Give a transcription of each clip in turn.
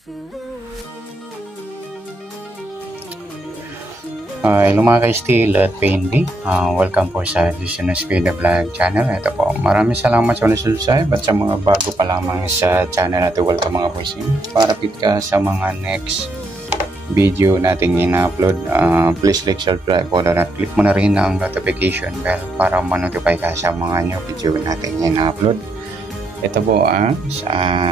Hello mga ka-Steel at PND. Welcome po sa Additional Speed Vlog channel. Ito po, maraming salamat sa subscribe at sa mga bago pa lamang sa channel natin. Welcome mga boysing. Para fit ka sa mga next video nating ina-upload, please like, subscribe po at click mo na rin ang notification bell para ma-notify ka sa mga new video nating ina-upload. Ito po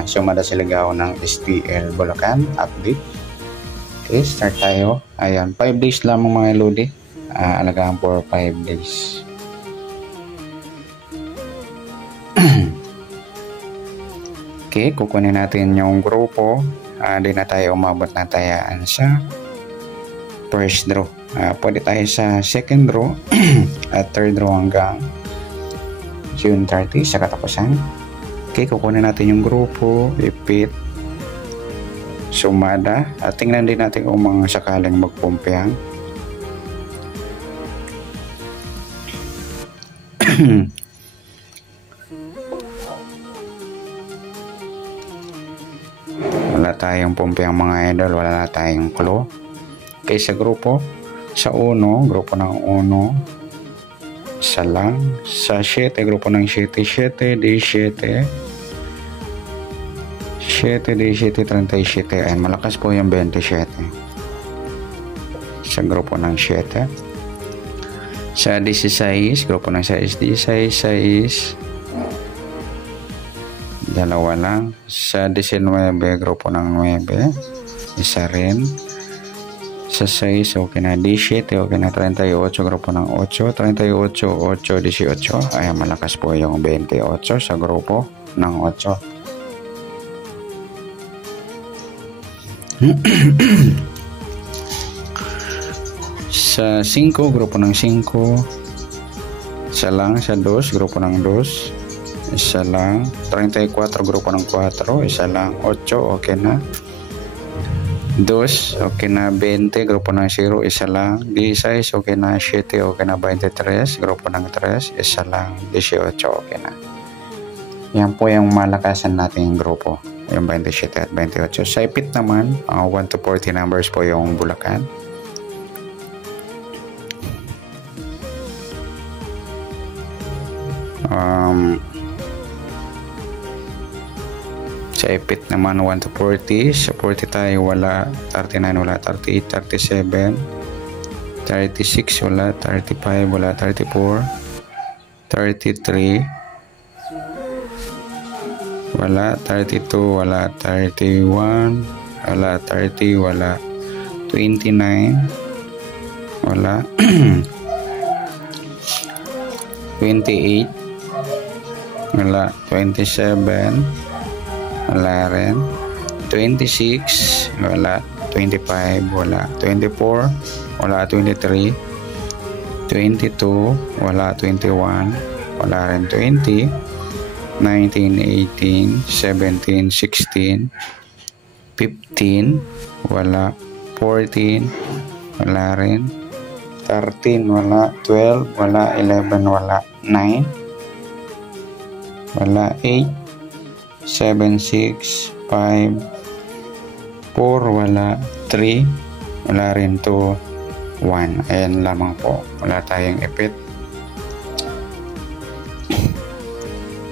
sumada sa Ligao ng STL Bulacan update. Okay, start tayo. Ayan, 5 days lamang mga lodi. Alagaan for 5 days. Okay, kukunin natin yung grupo. Di na tayo umabot na tayaan sa first draw. Pwede tayo sa second draw at third draw hanggang June 30 sa katapusan. Okay, kukunin natin yung grupo, ipit, sumada, at tingnan din natin kung mga sakaling magpumpiyang. Wala tayong pumpiyang mga idol, wala tayong clue. Okay, sa grupo, sa uno, grupo ng uno, isa lang. Sa 7, grupo ng 7, 7, D7, 7, 17, 37. Ay, malakas po yung 27 sa grupo ng 7. Sa 16, grupo ng 6, 16, 6, dalawa lang. Sa 19, grupo ng 9, isa rin. Sa 6, okay na. D7, okay na. 38, grupo ng 8, 38, 8, 18. Ay, malakas po yung 28 sa grupo ng 8. Sa 5, grupo ng 5, isa lang. Sa 2, grupo ng 2, isa lang. 34, grupo ng 4, isa lang. 8, okay na. 2, okay na. 20, grupo ng 0, isa lang. 16, okay na. 7, okay na. 23, grupo ng 3, isa lang. 18, okay na. Yan po yung malakasan nating grupo, yung 27 at 28. Sa ipit naman, 1 to 40 numbers po yung Bulacan. Sa ipit naman 1 to 40. Sa 40 tayo wala. 39 wala. 38, 37, 36 wala. 35 wala. 34, 33 wala. 32 wala. 31 wala. 30 wala. 29 wala. 28 wala. 27 wala rin. 26 wala. 25 wala. 24 wala. 23 22 wala. 21 wala rin. 20 19, 18, 17, 16, 15, wala. 14, wala rin. 13, wala. 12, wala. 11, wala. 9, wala. 8, 7, 6, 5, 4, wala. 3, wala rin. 2, 1. Ayan lamang po. Wala tayong ipit.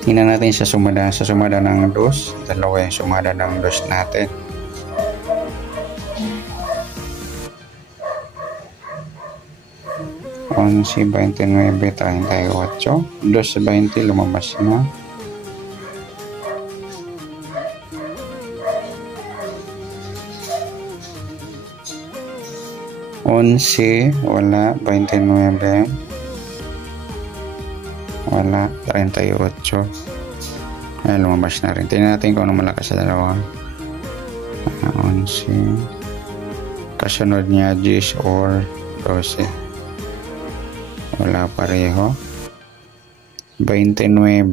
Tingnan natin sa sumada. Sa sumada ng 2, dalawa yung sumada ng 2 natin. Si 29, 38, 220 lumabas na. Onse, wala. 29 wala. 38 ay lumabas na rin. Tingnan natin kung ano malakas sa dalawa. 11 kasunod niya 10 or 12 wala pareho. 29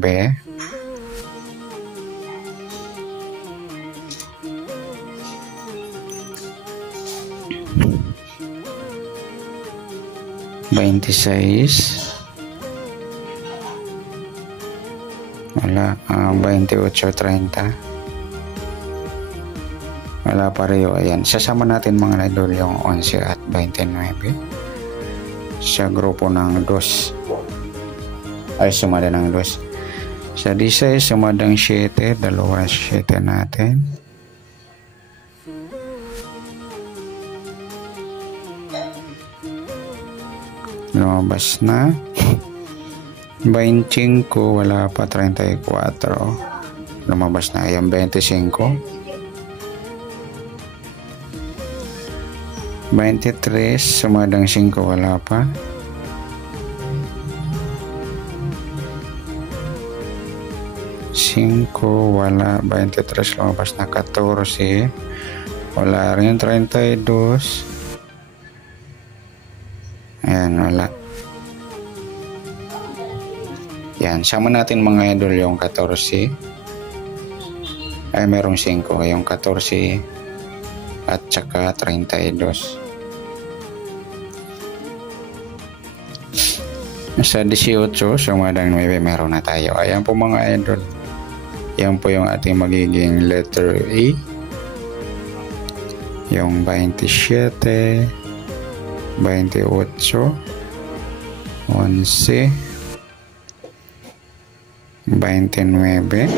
26 wala. 28, 30 Wala pa rin. Ayan. Sasama natin mga idol yung 11 at 29 sa grupo ng 2. Ay, sumada ng 2. Sa 16, sumadang 7. Dalawa 7 natin. Lumabas na. 25, wala pa. 34. Lumabas na. Ayan, 25. 23, sumadang 5, wala pa. 5, wala. 23, lumabas na. 14, wala rin. 32, ayan, wala. Yan, sama natin mga idol yung 14. Ay, merong 5, yung 14 at saka 32. Sa 18, sumadang 9, meron na tayo. Ayan po mga idol. Yan po yung ating magiging letter A. Yung 27, 28, 11, 29,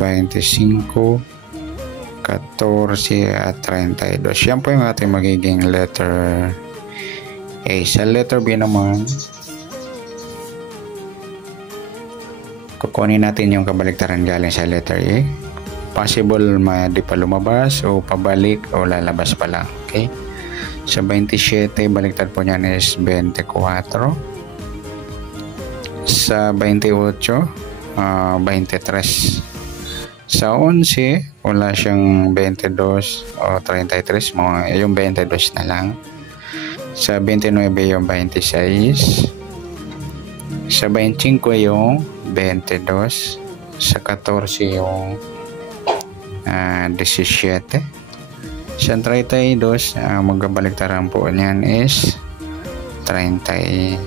25, 14 at 32. Yan po yung ating magiging letter A. Sa letter B naman, kukunin natin yung kabaliktaran galing sa letter A. Possible di pa lumabas o pabalik o lalabas pa lang. Okay? Sa 27, baliktad po niyan is 24. Sa 28, 23. Sa 11, wala siyang 22 o 33. Yung 22 na lang. Sa 29, yung 26. Sa 25, yung 22. Sa 14, yung 17. Sa 32, magbabaliktaran po niyan is 35.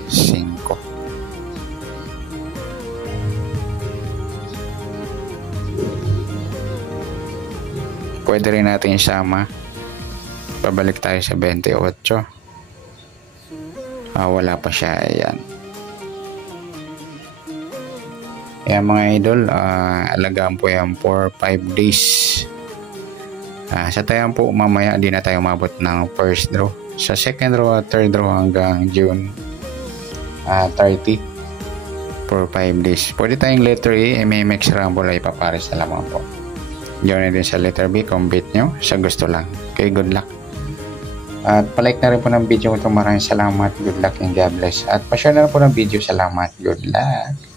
Pwede rin natin isama. Pabalik tayo sa 28. Wala pa siya. Ayan. Ayan mga idol, alagaan po yan for 5 days. Sa tayan po mamaya, di na tayo mabot ng first draw. Sa second draw at third draw hanggang June 30 for 5 days. Pwede tayong letter A, MMX Rumble ay papares na lamang po. Join din sa letter B kung beat nyo sa gusto lang. Okay, good luck. At palike na rin po ng video ito. Maraming salamat. Good luck and God bless. At pa-share na rin po ng video. Salamat. Good luck.